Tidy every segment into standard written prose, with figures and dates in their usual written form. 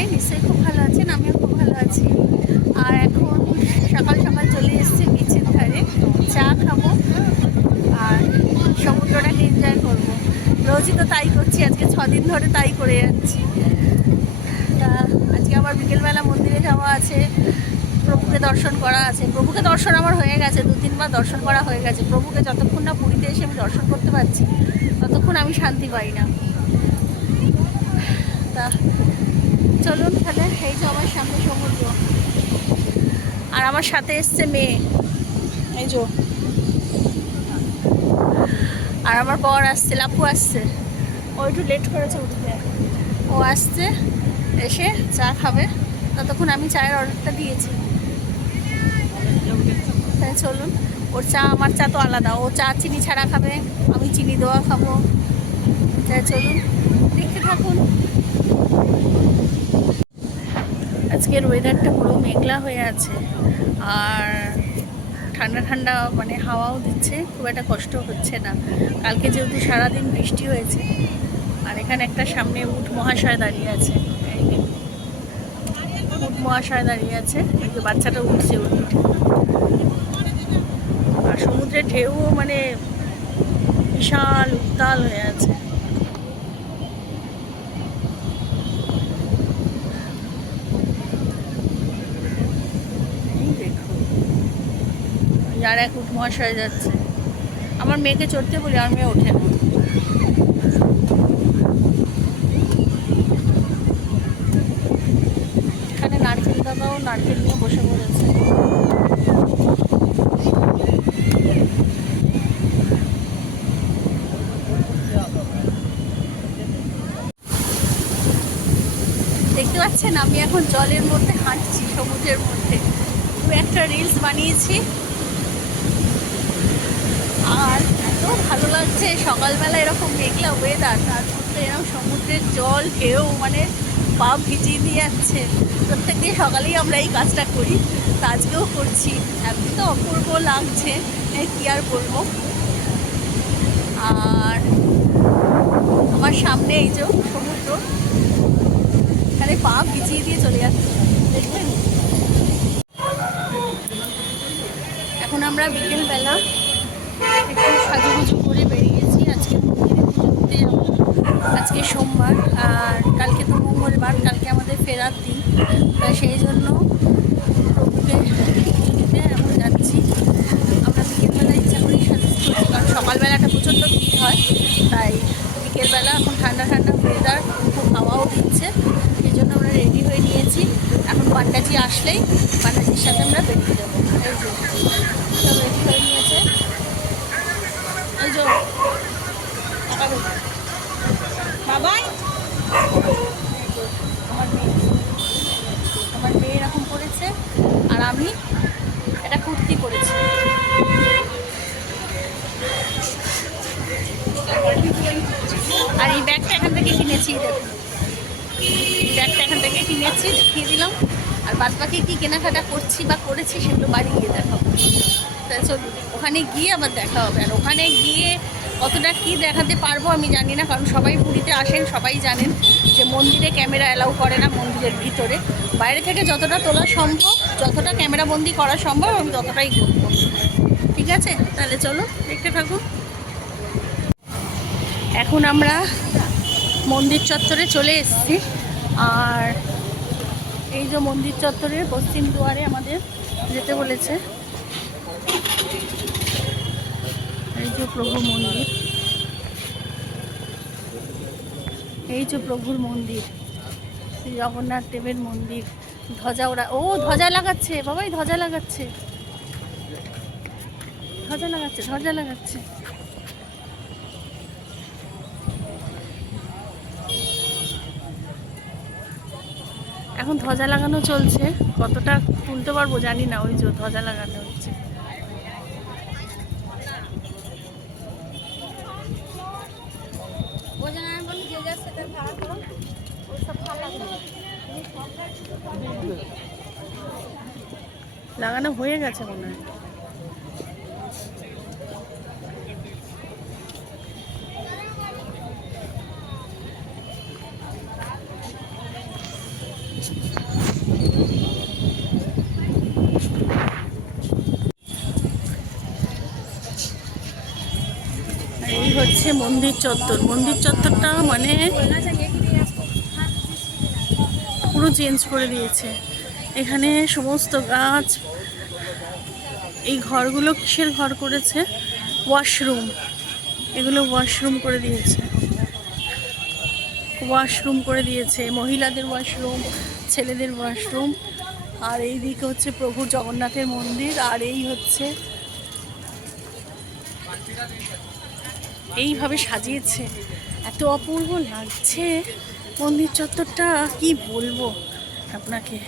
সবাই নিশ্চয়ই খুব ভালো আছেন, আমিও খুব ভালো আছি। আর এখন সকাল সকাল চলে এসেছি বিচের ধারে, চা খাবো আর সমুদ্রটাকে এনজয় করবো। রোজই তো তাই করছি, আজকে 6 দিন ধরে তাই করে যাচ্ছি। তা আজকে আবার বিকেলবেলা মন্দিরে যাওয়া আছে, প্রভুকে দর্শন করা আছে। প্রভুকে দর্শন আমার হয়ে গেছে, 2-3 বার দর্শন করা হয়ে গেছে। প্রভুকে যতক্ষণ না পুরীতে এসে আমি দর্শন করতে পারছি ততক্ষণ আমি শান্তি পাই না। তা চলুন তাহলে, এই যে আমার সামনে সমুদ্র আর আমার সাথে এসছে মেয়ে, এই যে। আর আমার বর আসছে, লাপু আসছে, ও একটু লেট করেছে উঠতে। ও আসছে, এসে চা খাবে, ততক্ষণ আমি চায়ের অর্ডারটা দিয়েছি। তাই চলুন, ওর চা আমার চা তো আলাদা, ও চা চিনি ছাড়া খাবে, আমি চিনি দেওয়া খাবো। তাই চলুন দেখতে থাকুন। আজকের ওয়েদারটা পুরো মেঘলা হয়ে আছে আর ঠান্ডা ঠান্ডা, মানে হাওয়াও দিচ্ছে, খুব একটা কষ্ট হচ্ছে না। কালকে যেহেতু সারাদিন বৃষ্টি হয়েছে। আর এখানে একটা সামনে উট মহাশয় দাঁড়িয়ে আছে, এই যে উট মহাশয় দাঁড়িয়ে আছে, এই যে বাচ্চাটা উঠছে উঠ। আর সমুদ্রের ঢেউও মানে বিশাল উত্তাল হয়ে আছে। আর এক উট মহাশয় যাচ্ছে, আমার মেয়েকে চড়তে বলি, আমার মেয়ে ওঠে না। এখানে নারকেল দাদাও নারকেল নিয়ে বসে পড়েছে। দেখতে পাচ্ছেন আমি এখন জলের মধ্যে হাঁটছি, সমুদ্রের মধ্যে। দু একটা রিলস বানিয়েছি আর এত ভালো লাগছে। সকালবেলা এরকম মেঘলা ওয়েদার, তার মধ্যে এরকম সমুদ্রের জল ঢেউ, মানে পা ভিজিয়ে দিয়ে যাচ্ছে। প্রত্যেক দিন সকালেই আমরা এই কাজটা করি, তা আজকেও করছি। এত তো অপূর্ব লাগছে, কি আর বলবো। আর আমার সামনে এই যে সমুদ্র, এখানে পা ভিজিয়ে দিয়ে চলে যাচ্ছে, দেখবেন। এখন আমরা বিকেলবেলা একটু সাজুগুজু করে বেরিয়েছি, আজকে মন্দিরে পুজো দিতে যাবো। আজকে সোমবার আর কালকে তো মঙ্গলবার, কালকে আমাদের ফেরার দিন। তাই সেই জন্য প্রভুকে পুজো দিতে আমরা যাচ্ছি। আমরা বিকেলবেলা ইচ্ছা করি সাজুগুজু করছি, কারণ সকালবেলাটা প্রচণ্ড ভিড় হয়। তাই বিকেলবেলা এখন ঠান্ডা ঠান্ডা ওয়েদার, খুব হাওয়াও দিচ্ছে, সেই জন্য আমরা রেডি হয়ে নিয়েছি। এখন পান্ডাজি আসলেই পান্ডাজির সাথে আমরা বেরিয়ে যাবো। এই যে সব রেডি হয়ে নিয়েছে, এই যে বাবাই, আমার মেয়ে এরকম পরেছে আর আমি একটা কুর্তি পরেছি। আর এই ব্যাগটা এখান থেকে কিনেছি, দেখুন এই ব্যাগটা এখান থেকে কিনেছি, দেখিয়ে দিলাম। আর বাদ বাকি কী কেনাকাটা করছি বা করেছি সেগুলো বাড়ি গিয়ে দেখাবো। তাই চলুন, ওখানে গিয়ে আবার দেখা হবে। আর ওখানে গিয়ে কতটা কী দেখাতে পারবো আমি জানি না, কারণ সবাই পুরীতে আসেন, সবাই জানেন যে মন্দিরে ক্যামেরা অ্যালাউ করে না মন্দিরের ভিতরে। বাইরে থেকে যতটা তোলা সম্ভব, যতটা ক্যামেরা বন্দি করা সম্ভব আমি ততটাই করবো। ঠিক আছে, তাহলে চলো দেখতে থাকুন। এখন আমরা মন্দির চত্বরে চলে এসেছি আর এই যে মন্দির চত্বরের পশ্চিম দুয়ারে আমাদের যেতে বলেছে। এই যে প্রভু মন্দির, এই যে প্রভুর মন্দির, শ্রী জগন্নাথ দেবের মন্দির। ধ্বজা ওরা, ও ধ্বজা লাগাচ্ছে, বাবাই ধ্বজা লাগাচ্ছে, ধ্বজা লাগাচ্ছে, ধ্বজা লাগাচ্ছে। এখন ধ্বজা লাগানো চলছে, কতটা তুলতে পারবো জানি না। ওই যে ধ্বজা লাগানো হচ্ছে। লাগানো হয়ে গেছে মনে হয়। মন্দির চত্বর। মন্দির চত্বরটা মানে পুরো চেঞ্জ করে দিয়েছে। এখানে সমস্ত গাছ, এই ঘরগুলো কিসের ঘর করেছে? ওয়াশরুম। এগুলো ওয়াশরুম করে দিয়েছে, ওয়াশরুম করে দিয়েছে, মহিলাদের ওয়াশরুম, ছেলেদের ওয়াশরুম। আর এই দিকে হচ্ছে প্রভু জগন্নাথের মন্দির। আর এই হচ্ছে, এইভাবে সাজিয়েছে, এত অপূর্ব লাগছে মন্দির চত্বরটা, কি বলবো আপনাকে।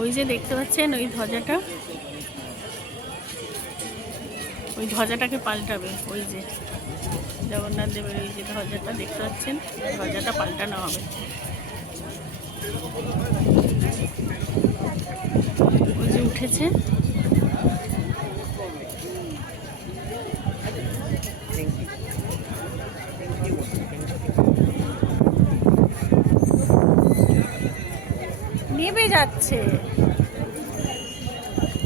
ওই যে দেখতে পাচ্ছেন ওই ধ্বজাটা, ওই ধ্বজাটাকে পাল্টাবে। ওই যে জগন্নাথ দেবের ওই যে ধ্বজাটা দেখতে পাচ্ছেন, ধ্বজাটা পাল্টানো হবে। ওই যে উঠেছে, নেবে যাচ্ছে,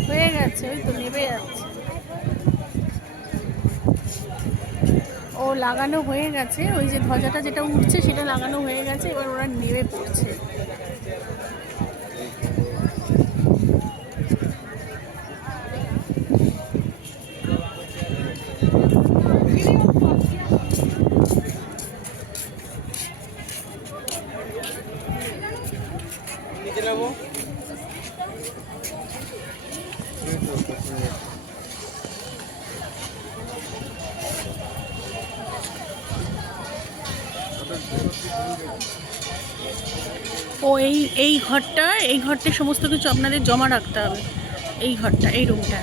হয়ে গেছে, ওই তো নেবে যাচ্ছে। ও লাগানো হয়ে গেছে, ওই যে ধ্বজাটা যেটা উঠছে সেটা লাগানো হয়ে গেছে, এবার ওরা নেমে পড়ছে। ও এই ঘরটা সমস্ত কিছু আপনাদের জমা রাখতে হবে। এই ঘরটা, এই রুমটা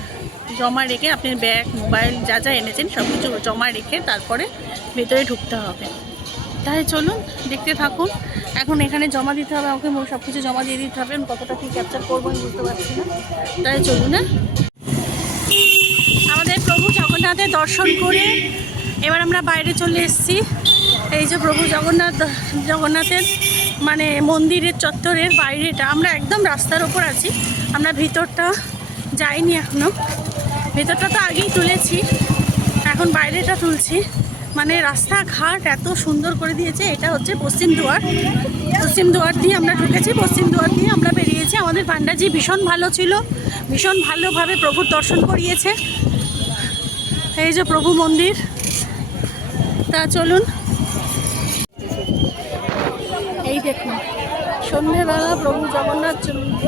জমা রেখে আপনার ব্যাগ, মোবাইল যা যা এনেছেন সব কিছু জমা রেখে তারপরে ভেতরে ঢুকতে হবে। তাই চলুন দেখতে থাকুন। এখন এখানে জমা দিতে হবে, আমাকে সব কিছু জমা দিয়ে দিতে হবে। আমি কতটা কী ক্যাপচার করবো আমি বুঝতে পারছি না। তাই চলুন। না, আমাদের প্রভু জগন্নাথের দর্শন করে এবার আমরা বাইরে চলে এসেছি। এই যে প্রভু জগন্নাথের মানে মন্দিরের চত্বরের বাইরেটা, আমরা একদম রাস্তার ওপর আছি, আমরা ভিতরটা যাইনি এখনো। ভেতরটা তো আগেই তুলেছি, এখন বাইরেটা তুলছি। মানে রাস্তাঘাট এত সুন্দর করে দিয়েছে। এটা হচ্ছে পশ্চিম দুয়ার। পশ্চিম দুয়ার দিয়ে আমরা ঢুকেছি, পশ্চিম দুয়ার দিয়ে আমরা বেরিয়েছি। আমাদের পান্ডাজি ভীষণ ভালো ছিল, ভীষণ ভালোভাবে প্রভুর দর্শন করিয়েছে। এই যে প্রভু মন্দির। তা চলুন, এই দেখুন সন্ধ্যেবেলা প্রভু জগন্নাথ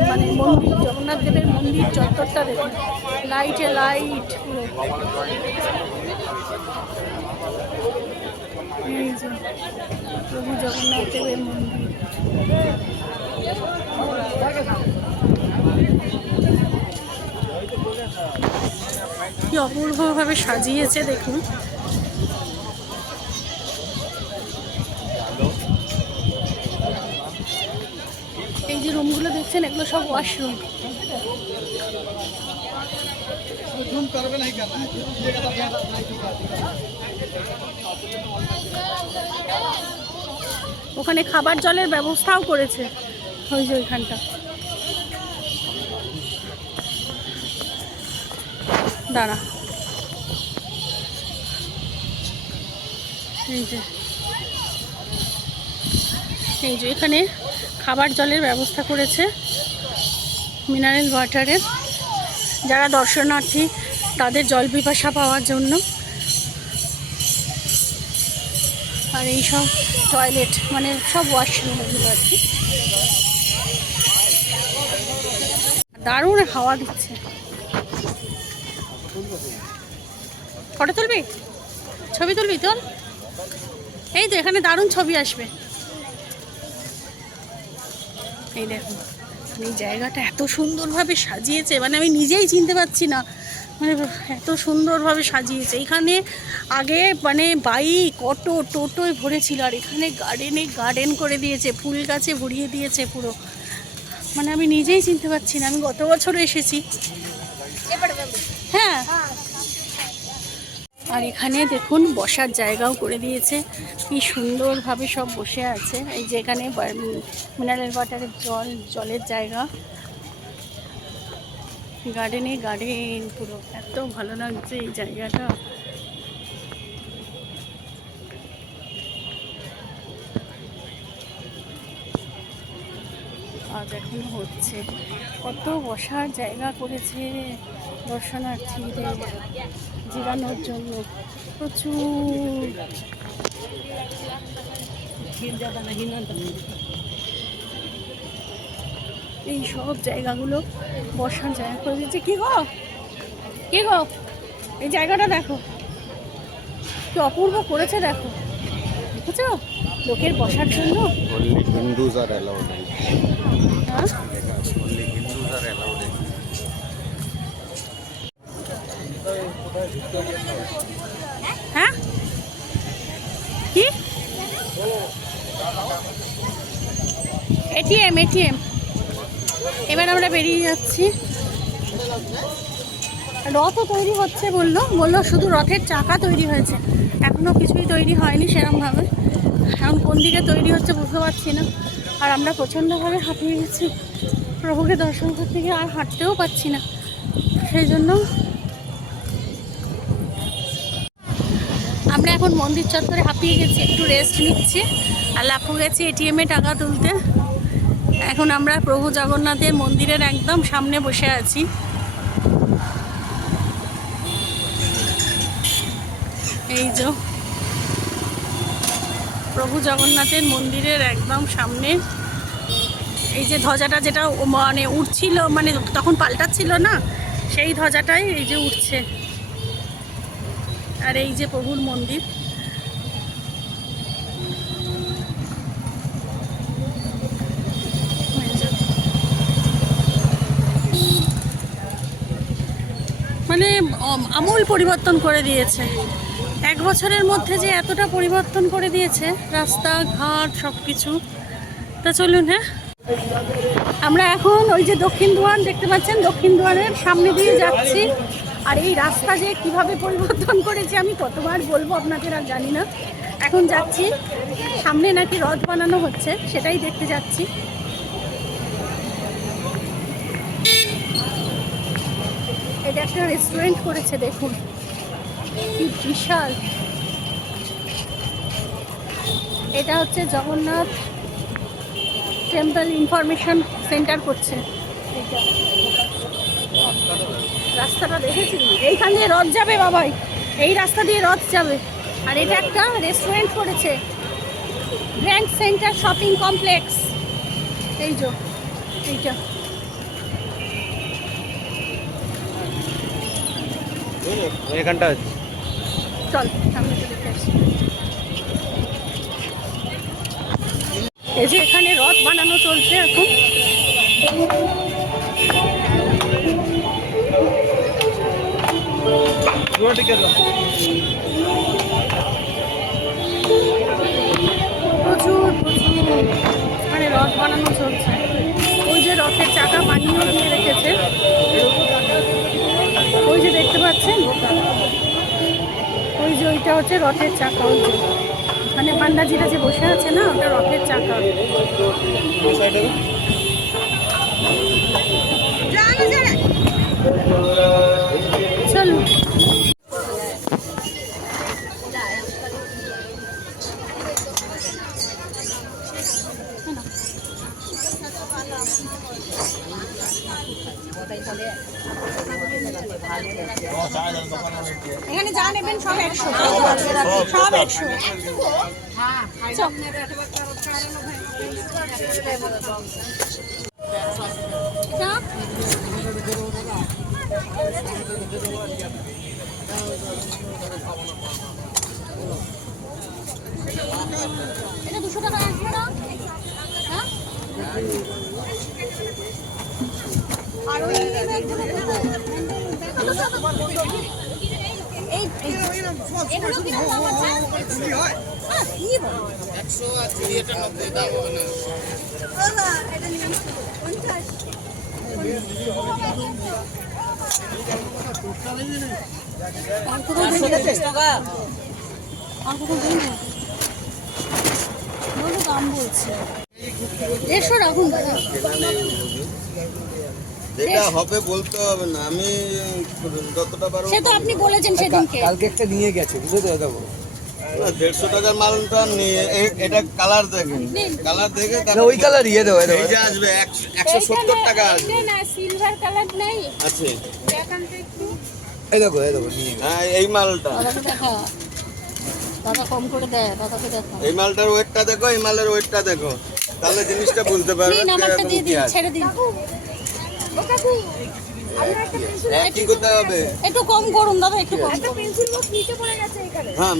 মানে মন্দির, জগন্নাথ দেবের মন্দির চত্বরটা দেখুন, লাইটে লাইট পুরো। এই যে প্রভু জগন্নাথ দেবের মন্দির, কি অপূর্বভাবে সাজিয়েছে দেখুন। এই যে রুমগুলো দেখছেন, এগুলো সব ওয়াশরুম। ওখানে খাবার জলের ব্যবস্থাও করেছে, ওই যে ওইখানটা। দাঁড়া, এই যে এখানে খাবার জলের ব্যবস্থা করেছে, মিনারেল ওয়াটারের। যারা দর্শনার্থী তাদের জল পিপাসা পাওয়ার জন্য। আর এই সব টয়লেট মানে সব ওয়াশরুম এগুলো আর কি। দারুণ হাওয়া দিচ্ছে। ফটো তুলবি, ছবি তুলবি তোর? এই তো এখানে দারুণ ছবি আসবে। এই দেখুন, এই জায়গাটা এত সুন্দরভাবে সাজিয়েছে, মানে আমি নিজেই চিনতে পারছি না মানে এত সুন্দরভাবে সাজিয়েছে। এখানে আগে মানে বাইক অটো টোটোয় ভরেছিল, আর এখানে গার্ডেন করে দিয়েছে, ফুল গাছে ভরিয়ে দিয়েছে পুরো। মানে আমি নিজেই চিনতে পারছি না, আমি গত বছর এসেছি। হ্যাঁ, আর এখানে দেখুন বসার জায়গাও করে দিয়েছে, কি সুন্দরভাবে সব বসে আছে। এই যে এখানে মিনারেল ওয়াটারের জলের জায়গা, গার্ডেন পুরো। এত ভালো লাগছে এই জায়গাটা। আজ এখন হচ্ছে, কত বসার জায়গা করেছে দর্শনার্থীদের জিরানোর জন্য, প্রচুর। এই সব জায়গাগুলো বসার জায়গা করে দিচ্ছে। কি গো এই জায়গাটা দেখো, কি অপূর্ব করেছে, দেখো, দেখেছো, লোকের বসার জন্য। হ্যাঁ, কি এটিএম এবার আমরা বেরিয়ে যাচ্ছি। রথও তৈরি হচ্ছে বললো শুধু রথের চাকা তৈরি হয়েছে, এখনো কিছুই তৈরি হয়নি সেরকমভাবে। এখন কোন দিকে তৈরি হচ্ছে বুঝতে পারছি না। আর আমরা প্রচণ্ডভাবে হাঁপিয়ে গেছি, প্রভুকে দর্শন করতে গিয়ে আর হাঁটতেও পারছি না। সেই জন্য আমরা এখন মন্দির চত্বরে হাঁপিয়ে গেছি, একটু রেস্ট নিচ্ছি। আর লাফু গেছি এটিএমে টাকা তুলতে। এখন আমরা প্রভু জগন্নাথের মন্দিরের একদম সামনে বসে আছি। এই যে প্রভু জগন্নাথের মন্দিরের একদম সামনে, এই যে ধ্বজাটা যেটা মানে উঠছিল, মানে তখন পাল্টাচ্ছিল না, সেই ধ্বজাটাই এই যে উঠছে। আর এই যে প্রভুর মন্দির। মানে আমূল পরিবর্তন করে দিয়েছে, এক বছরের মধ্যে যে এতটা পরিবর্তন করে দিয়েছে রাস্তাঘাট সব কিছু। তা চলুন, হ্যাঁ, আমরা এখন ওই যে দক্ষিণ দুয়ার দেখতে পাচ্ছেন, দক্ষিণ দুয়ারের সামনে দিয়ে যাচ্ছি। আর এই রাস্তা যে কিভাবে পরিবর্তন করেছে আমি কতবার বলবো আপনাদের, আর জানি না। এখন যাচ্ছি, সামনে নাকি রথ বানানো হচ্ছে, সেটাই দেখতে যাচ্ছি। এটা একটা রেস্টুরেন্ট করেছে, দেখুন কি বিশাল। এটা হচ্ছে জগন্নাথ টেম্পল ইনফরমেশন সেন্টার করছে। এটা রাস্তাটা দেখেছি, এইখান দিয়ে রথ যাবে বাবাই, এই রাস্তা দিয়ে রথ যাবে। আর এটা একটা রেস্টুরেন্ট করেছে, গ্র্যান্ড সেন্টার শপিং কমপ্লেক্স। এই যে এইটা, এখানটা চল সামনে দেখে আসি। এই যে এখানে রথ বানানো চলছে এখন। প্রচুর মানে রথ বানানো চলছে। ওই যে রথের চাকা বানিয়েও দিয়ে রেখেছে, ওই যে দেখতে পাচ্ছেন, ওই যে ওইটা হচ্ছে রথের চাকা। ওই যে মানে পান্ডাজিরা যে বসে আছে না, ওটা রথের চাকা। চলুন, এখানে যা নেবেন সব 100, সব 100। এটা 200 টাকা আসবে না? হ্যাঁ, আর ওই এই এগুলো কিরকম দাম আছে? কি বলো? 100 আছে, এটা 90 দাম হবে না। এটা নিলাম 50। আর কোথাও দিই না। বলো দাম বলছি। 150 রাখুন দাদা। যেটা হবে বলতে হবে না, আমি যতটা পারবো। সে তো আপনি বলেছেন সেদিনকে। কালকে একটা নিয়ে গেছে, বুঝে তো দেবো। না, 150 টাকার মালটা নিয়ে এটা কালার দেখেন, কালার দেখে ওই কালার ইয়ে দেবো, এই যে আসবে 170 টাকা আসবে। না সিলভার কালার নাই আছে, দেখানতে একটু। এই দেখো নিয়ে গেছে। হ্যাঁ এই মালটা, দাদাকে দেখা, দাদা কম করে দেয়, দাদাকে দেখা। এই মালটার ওয়েটটা দেখো, এই মালের ওয়েটটা দেখো, তাহলে জিনিসটা বুঝতে পারবে দিন আমারটা কিরকম দিয়ে কি দিন, আছে। ছেড়ে দিন। ও কাকু আপনার একটা পেন্সিল, হ্যাঁ, কি করতে হবে? একটু কম করুন দাদা, একটু কম। একটা পেন্সিল বক্স নিচে পড়ে গেছে এখানে। হ্যাঁ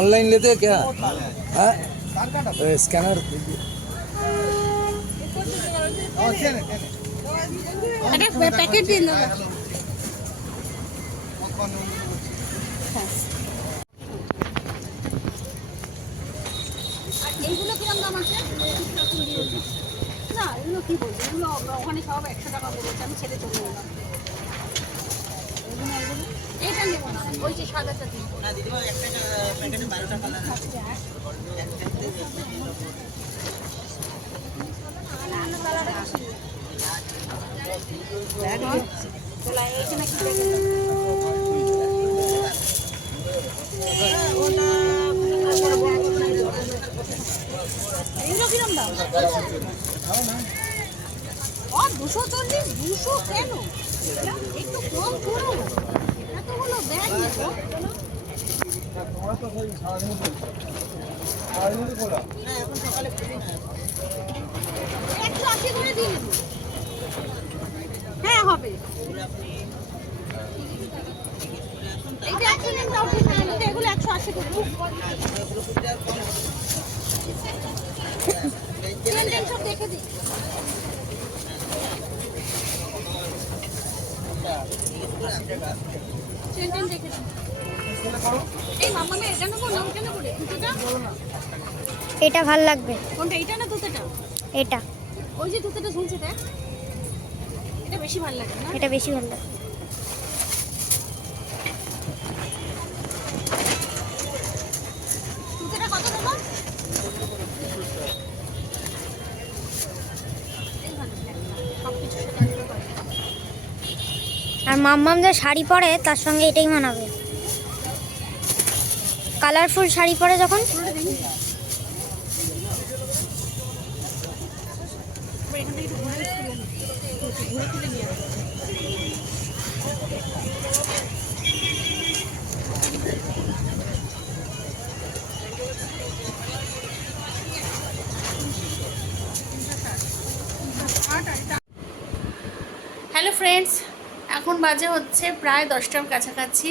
ऑनलाइन लेते हैं क्या? हाँ स्कैनर একটা প্যাকেট দিন দাদা। এইগুলো কিরম দাম আছে? না এগুলো কি বলছে, এগুলো ওখানে সব 100 টাকা বলেছে, আমি ছেড়ে চলে এলাম। এইটা নেবো না, ওই যে সাদাটা দিন। এগুলো কিরম দাম? 240, 200 কেন? একটু কম করো, এতগুলো ব্যাগ নেবো। একশো 80 করে দিন। হ্যাঁ হবে। এইটা 100 নিন দাও, ঠিক আছে, এগুলো 180 করে। চেন সব দেখে দিই। চেন দেখে দিই। এই মামা এটা নেবো না ওটা নেবো রে? দুটোটা এটা ভাল লাগবে। কোনটা, এটা না দুটোটা? এটা ওই যে দুটোটা ঝুলছে দেখ, এটা বেশি ভালো লাগে না? এটা বেশি ভালো লাগবে। দুটোটা কত দেবো? এই ভালো সবকিছু সেটা দিতে পারি। আর মাম্মাম যা শাড়ি পরে তার সঙ্গে এটাই মানাবে। কালারফুল শাড়ি পরে যখন। পুরোটা দিন। এখান থেকে একটু ঘুরে ঘুরে তুলে নিয়ে আসবো। হ্যালো ফ্রেন্ডস, এখন বাজে হচ্ছে প্রায় 10টার কাছাকাছি।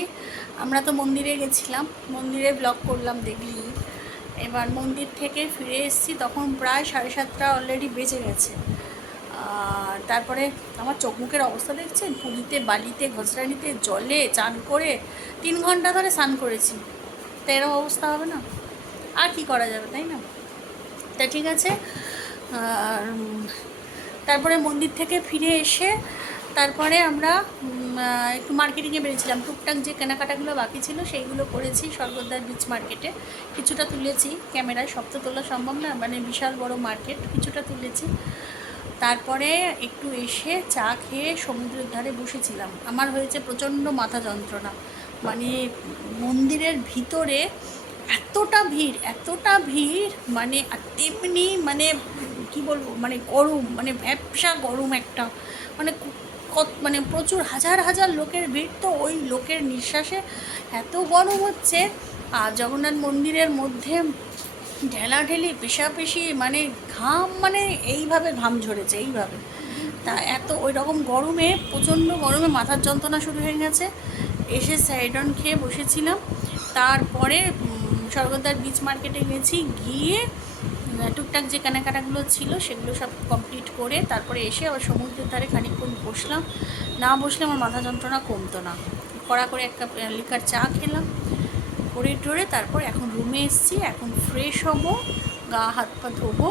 আমরা তো মন্দিরে গেছিলাম, মন্দিরে ব্লগ করলাম দেখলি। এবার মন্দির থেকে ফিরে এসেছি, তখন প্রায় 7:30 অলরেডি বেজে গেছে। আর তারপরে আমার চোখ মুখের অবস্থা দেখছেন, পুরীতে বালিতে ঘসরানিতে জলে চান করে 3 ঘন্টা ধরে স্নান করেছি, তো এরকম অবস্থা হবে না? আর কি করা যাবে, তাই না? তা ঠিক আছে। আর তারপরে মন্দির থেকে ফিরে এসে তারপরে আমরা একটু মার্কেটিংয়ে বেরিয়েছিলাম। টুকটাক যে কেনাকাটাগুলো বাকি ছিল সেইগুলো করেছি স্বর্গদ্বার বিচ মার্কেটে। কিছুটা তুলেছি ক্যামেরায়, সব তো তোলা সম্ভব না, মানে বিশাল বড় মার্কেট, কিছুটা তুলেছি। তারপরে একটু এসে চা খেয়ে সমুদ্রের ধারে বসেছিলাম। আমার হয়েছে প্রচণ্ড মাথা যন্ত্রণা, মানে মন্দিরের ভিতরে এতটা ভিড়, মানে আর তেমনি মানে কি বলবো, মানে গরম, মানে ভ্যাপসা গরম একটা, মানে মানে প্রচুর হাজার হাজার লোকের ভিড়। তো ওই লোকের নিঃশ্বাসে এত গরম হচ্ছে। আর জগন্নাথ মন্দিরের মধ্যে ঢেলাঢেলি পেশাপেশি, মানে ঘাম, মানে এইভাবে ঘাম ঝরেছে এইভাবে। তা এত ওই রকম গরমে, প্রচণ্ড গরমে মাথার যন্ত্রণা শুরু হয়ে গেছে। এসে স্যারিডন খেয়ে বসেছিলাম। তারপরে স্বর্গদ্বার বিচ মার্কেটে গেছি, গিয়ে টুকটাক যে কেনাকাটাগুলো ছিল সেগুলো সব কমপ্লিট করে তারপরে এসে আবার সমুদ্রের ধারে খানিকক্ষণ বসলাম। না বসলে আমার মাথা যন্ত্রণা কমতো না। কড়া করে এক কাপ লিকার চা খেলাম, করে টোরে তারপর এখন রুমে এসেছি। এখন ফ্রেশ হব, গা হাত পা ধোবো,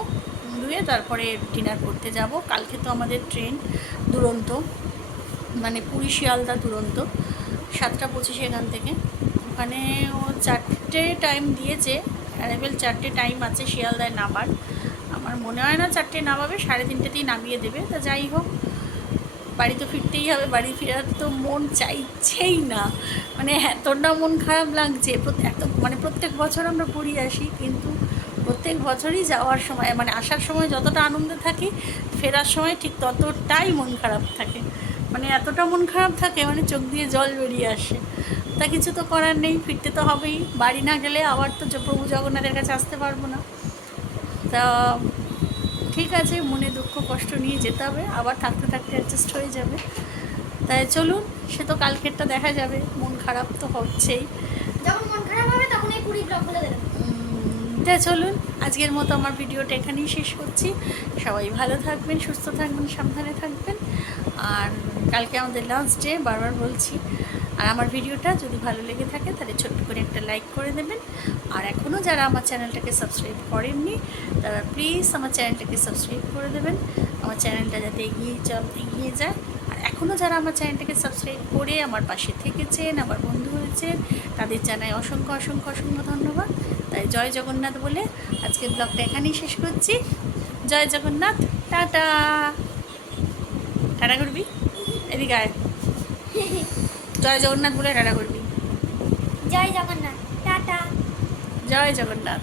ধুয়ে তারপরে ডিনার করতে যাব। কালকে তো আমাদের ট্রেন দুরন্ত, মানে পুরী শিয়ালদা দুরন্ত, 7:25 এখান থেকে। ওখানে ও 4টে টাইম দিয়েছে, অ্যারাইভেল 4টে টাইম আছে শিয়ালদায় নামার। আমার মনে হয় না 4টে নামাবে, 3:30তেই নামিয়ে দেবে। তা যাই হোক, বাড়ি তো ফিরতেই হবে, বাড়ি ফেরার তো মন চাইছেই না, মানে এতটা মন খারাপ লাগছে। মানে প্রত্যেক বছর আমরা পুরী আসি, কিন্তু প্রত্যেক বছরই যাওয়ার সময় মানে আসার সময় যতটা আনন্দে থাকি, ফেরার সময় ঠিক ততটাই মন খারাপ থাকে। মানে এতটা মন খারাপ থাকে, মানে চোখ দিয়ে জল বেরিয়ে আসে। তা কিছু তো করার নেই, ফিরতে তো হবেই। বাড়ি না গেলে আবার তো প্রভু জগন্নাথের কাছে আসতে পারবো না। তা ঠিক আছে, মনে দুঃখ কষ্ট নিয়ে যেতে হবে, আবার থাকতে থাকতে অ্যাডজাস্ট হয়ে যাবে। তাই চলুন, সে তো কালকেরটা দেখা যাবে। মন খারাপ তো হচ্ছেই, যখন মন খারাপ হবে তখন এই পুরী ব্লগ বলে দেবেন। তাই চলুন, আজকের মতো আমার ভিডিওটা এখানেই শেষ করছি। সবাই ভালো থাকবেন, সুস্থ থাকবেন, সাবধানে থাকবেন। আর কালকে আমাদের লাস্ট ডে, বারবার বলছি। আর আমার ভিডিওটা যদি ভালো লেগে থাকে তাহলে ছোট্ট করে একটা লাইক করে দেবেন। আর এখনও যারা আমার চ্যানেলটাকে সাবস্ক্রাইব করেননি তারা প্লিজ আমার চ্যানেলটাকে সাবস্ক্রাইব করে দেবেন, আমার চ্যানেলটা যাতে এগিয়ে যায়। আর এখনও যারা আমার চ্যানেলটাকে সাবস্ক্রাইব করে আমার পাশে থেকেছেন, আমার বন্ধু হয়েছেন, তাদের জানাই অসংখ্য অসংখ্য অসংখ্য ধন্যবাদ। তাই জয় জগন্নাথ বলে আজকের ব্লগটা এখানেই শেষ করছি। জয় জগন্নাথ, টাটা। টাটা করবি, এদিকে আয়। জয় জগন্নাথ বলে টাটা করবি। জয় জগন্নাথ, টাটা। জয় জগন্নাথ।